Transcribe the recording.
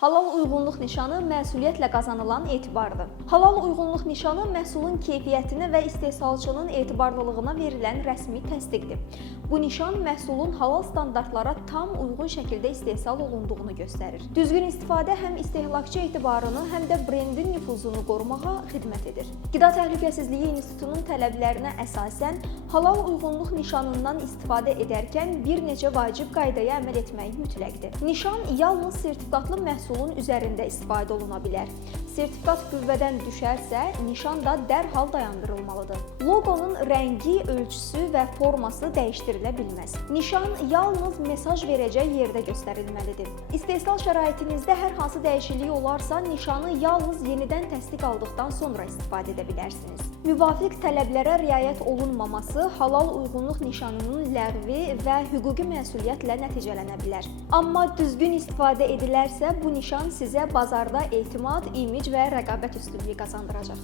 Halal uyğunluq nişanı məsuliyyətlə qazanılan etibardır. Halal uyğunluq nişanı məhsulun keyfiyyətinə və istehsalçının etibarlılığına verilən rəsmi təsdiqdir. Bu nişan məhsulun halal standartlara tam uyğun şəkildə istehsal olunduğunu göstərir. Düzgün istifadə həm istehlakçı etibarını, həm də brendin nüfuzunu qorumağa xidmət edir. Qida Təhlükəsizliyi İnstitutunun tələblərinə əsasən halal uyğunluq nişanından istifadə edərkən bir neçə vacib qaydaya əməl etmək mütləqdir. Nişan yalnız sertifikatlı məhsulun üzərində istifadə oluna bilər. Sertifikat qüvvədən düşərsə, nişan da dərhal dayandırılmalıdır. Loqonun rəngi, ölçüsü və forması dəyişdirilə bilməz. Nişan yalnız mesaj verəcək yerdə göstərilməlidir. İstehsal şəraitinizdə hər hansı dəyişiklik olarsa, nişanı yalnız yenidən təsdiq aldıqdan sonra istifadə edə bilərsiniz. Müvafiq tələblərə riayət olunmaması halal uyğunluq nişanının ləğvi və hüquqi məsuliyyətlə nəticələnə bilər. Amma düzgün istifadə edilərsə, bu nişan sizə bazarda etimad, imic və rəqabət üstünlüyü qazandıracaq.